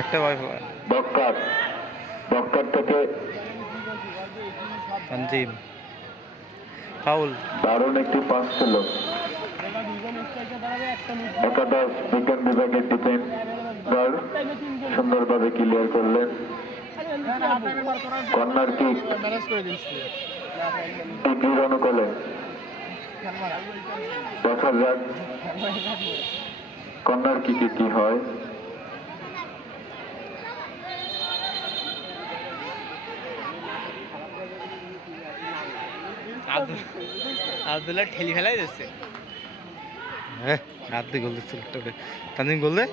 একটা বক্কার বক্কার থেকে তানজিম ফাউল। দারুণ একটি পাস ছিল। একাদশ বিজ্ঞান বিভাগের ডিফেন্ডার সুন্দরভাবে ক্লিয়ার করলেন। কর্নার কিক ডিগ্রির অনুকূলে। দেখা যাক কর্নার কিকে কি হয়। আব্দুল্লাহ ঠেলি ফেলাই দিচ্ছে। হ্যাঁ হাত দিয়ে গোল দিচ্ছে তানজিম গোল দে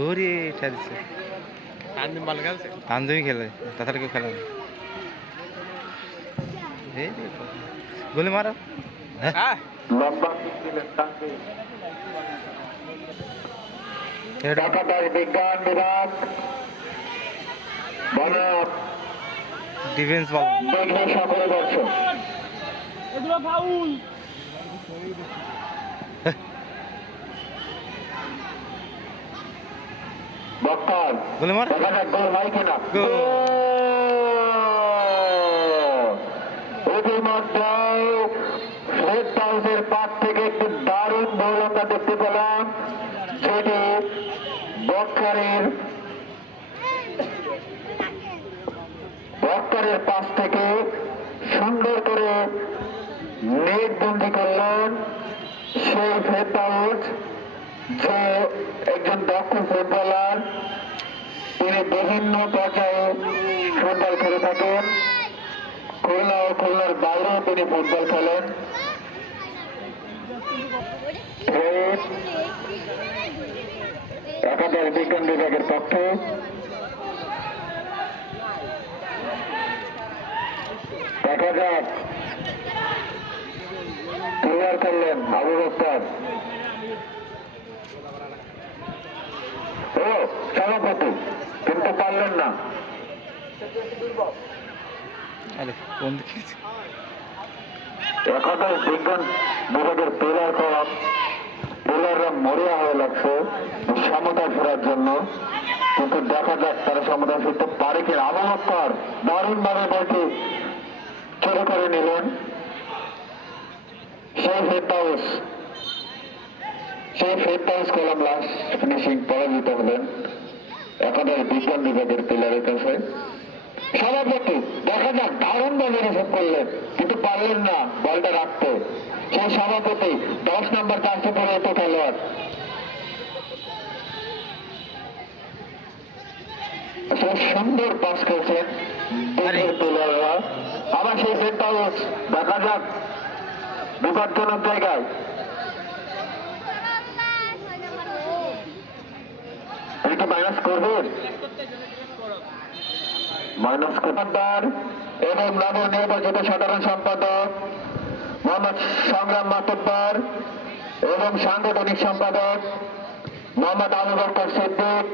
ওরে ঠেল দিচ্ছে। তানজিম ভালো খেলছে, তানজিমই খেলে তাছাড়া কেউ খেলে না। গোলে মারো। হ্যাঁ লম্বা কিক দিলেন তানজিম। একাদশ বিজ্ঞান বিভাগ বনাম ডিফেন্স বল দেখে সকলে দর্শক। এগুলো ফাউল। বক্কার গোলে মার। দেখা যাক গোল হয় কিনা। ইতিমধ্যে রেড হাউসের পাশ থেকে একটি দারুণ বল আমরা দেখতে পেলাম, যেটি বক্কারের পাশ থেকে সুন্দর করে নেট বন্দি করলেন সেই ফেরদাউস, যে একজন দক্ষ ফুটবলার। তিনি বিভিন্ন পর্যায়ে ফুটবল খেলে থাকেন। খুলনা ও খুলনার বাইরেও তিনি ফুটবল খেলেন। একাদশ বিজ্ঞান বিভাগের পক্ষে দেখা যাক ক্লিয়ার করলেন আবু বকর। ও সভাপতি কিন্তু পারলেন না। একাদশ বিজ্ঞান বিভাগের প্লেয়াররা মরিয়া হয়ে লাগছে সমতায় ফেরার জন্য, কিন্তু দেখা যাক তারা সমতায় ফিরতে পারে কিনা। আবু বকর দারুণ ভাবে বলটি চুরি করে নিলেন। সেই ফেরদাউস কলাম লাস্ট ফিনিশিং পরাজিত হলেন একাদশ বিজ্ঞান বিভাগের প্লেয়ারের কাছে। সভাপতি দেখা যাক দারুণ ভাবে রিসিভ করলেন, কিন্তু পারলেন না বলটা রাখতে। সেই সভাপতি 10 নম্বর জার্সি পরে এত খেলোয়াড়। সুন্দর পাস খেলছেন প্লেয়াররা। আবার সেই ফেরদাউস দেখা যাক বিপজ্জনক জায়গায় এটা মাইনাস করবেন। মাইনাস কমান্ডার এবং নবনির্বাচিত সাধারণ সম্পাদক মোহাম্মদ সংগ্রাম মাতব্বর এবং সাংগঠনিক সম্পাদক মোহাম্মদ আবু বকর সিদ্দিক